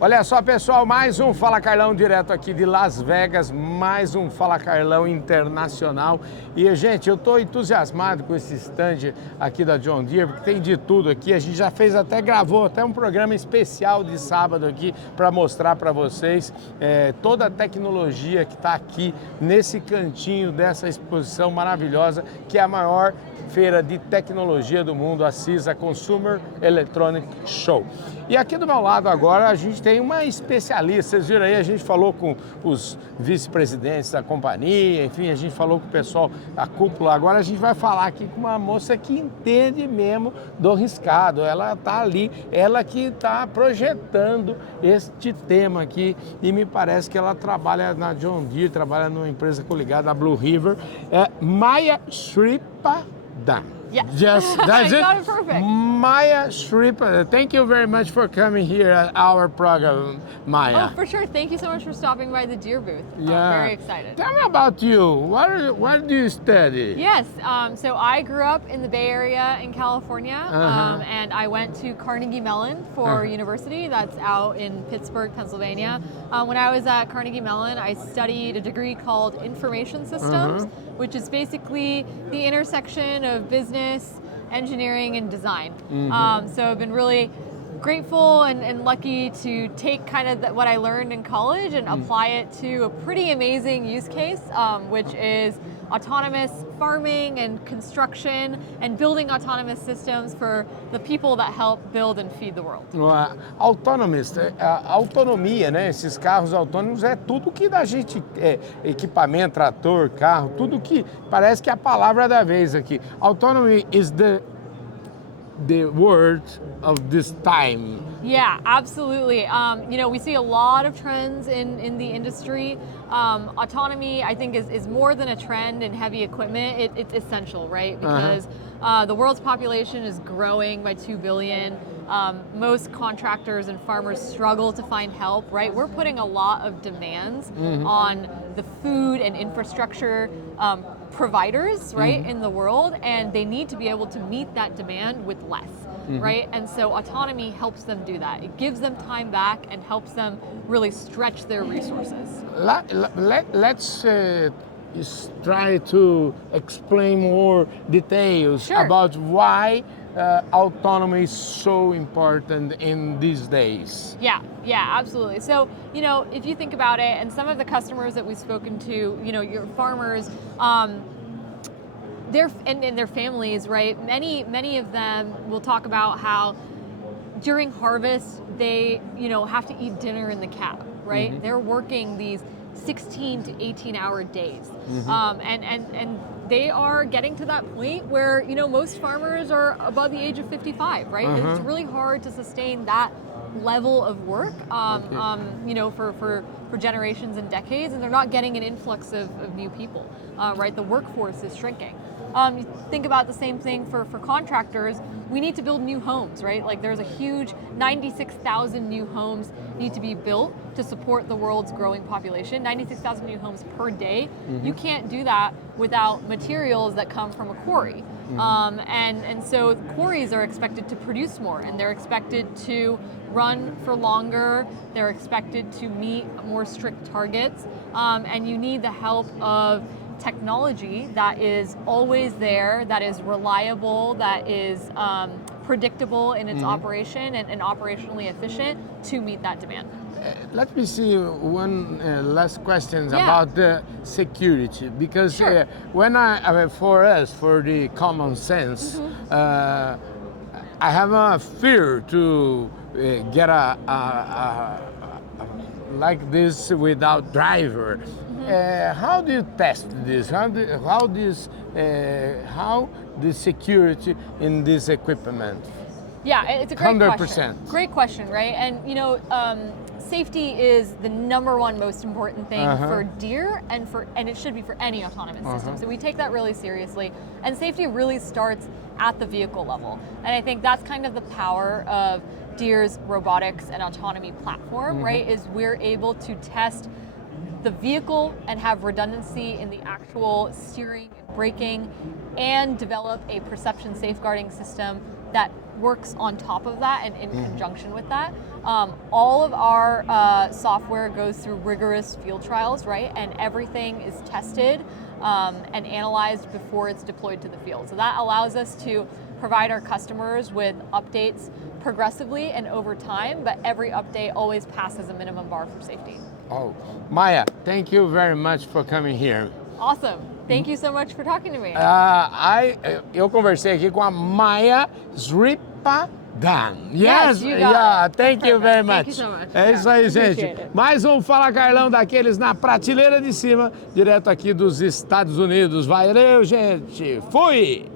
Olha só, pessoal, mais um Fala Carlão direto aqui de Las Vegas, mais um Fala Carlão internacional. E, gente, eu estou entusiasmado com esse stand aqui da John Deere, porque tem de tudo aqui. A gente já gravou até um programa especial de sábado aqui para mostrar para vocês toda a tecnologia que está aqui nesse cantinho dessa exposição maravilhosa, que é a maior feira de tecnologia do mundo, a CISA Consumer Electronic Show. E aqui do meu lado agora a gente tem uma especialista, vocês viram aí, a gente falou com os vice-presidentes da companhia, enfim, a gente falou com o pessoal da cúpula, agora a gente vai falar aqui com uma moça que entende mesmo do riscado, ela está ali, ela que está projetando este tema aqui e me parece que ela trabalha na John Deere, trabalha numa empresa coligada, a Blue River, Maya Sripadam. Yes. Just, that's I it. got it perfect. Maya Sripadam, thank you very much for coming here at our program, Maya. Oh, for sure. Thank you so much for stopping by the Deere booth. Yeah. I'm very excited. Tell me about you. What do you study? Yes, so I grew up in the Bay Area in California, and I went to Carnegie Mellon for university. That's out in Pittsburgh, Pennsylvania. When I was at Carnegie Mellon, I studied a degree called Information Systems, which is basically the intersection of business, engineering, and design. So I've been really grateful and lucky to take kind of what I learned in college and apply it to a pretty amazing use case, which is autonomous farming and construction and building autonomous systems for the people that help build and feed the world. Autonomia, né? Esses carros autônomos é tudo que da gente, equipamento, trator, carro, tudo que parece que é a palavra da vez aqui. Autonomy is the word of this time. Yeah, absolutely. We see a lot of trends in the industry. Autonomy, I think, is more than a trend in heavy equipment. It's essential, right? Because the world's population is growing by 2 billion. Most contractors and farmers struggle to find help, right? We're putting a lot of demands on the food and infrastructure providers, right, in the world, and they need to be able to meet that demand with less, right? And so autonomy helps them do that. It gives them time back and helps them really stretch their resources. Let's try to explain more details about why autonomy is so important in these days. Yeah, absolutely. So, if you think about it, and some of the customers that we've spoken to, your farmers, their families, right? Many of them will talk about how during harvest they, have to eat dinner in the cab, right? They're working these 16 to 18-hour days, and they are getting to that point where most farmers are above the age of 55, right? It's really hard to sustain that level of work, for generations and decades, and they're not getting an influx of new people, right? The workforce is shrinking. You think about the same thing for contractors. We need to build new homes, right? Like there's a huge 96,000 new homes need to be built to support the world's growing population. 96,000 new homes per day. You can't do that without materials that come from a quarry. And so quarries are expected to produce more, and they're expected to run for longer. They're expected to meet more strict targets. And you need the help of technology that is always there, that is reliable, that is predictable in its operation and operationally efficient to meet that demand. Let me see one last question about the security, because when for the common sense, I have a fear to get a like this without driver. How do you test this? How the security in this equipment? Yeah, it's a great 100%. question. Great question, right? And safety is the number one most important thing for Deere and it should be for any autonomous system. So we take that really seriously. And safety really starts at the vehicle level. And I think that's kind of the power of Deere's robotics and autonomy platform, right? Is we're able to test the vehicle and have redundancy in the actual steering and braking and develop a perception safeguarding system that works on top of that and in conjunction with that. All of our software goes through rigorous field trials, right? And everything is tested and analyzed before it's deployed to the field. So that allows us to provide our customers with updates progressively and over time, but every update always passes a minimum bar for safety. Oh, Maya, thank you very much for coming here. Awesome. Thank you so much for talking to me. Eu conversei aqui com a Maya Sripadam. Yes, you got it. Thank you very much. Thank you so much. É isso aí, Appreciate gente. it. Mais um Fala Carlão daqueles na prateleira de cima, direto aqui dos Estados Unidos. Valeu, gente. Fui!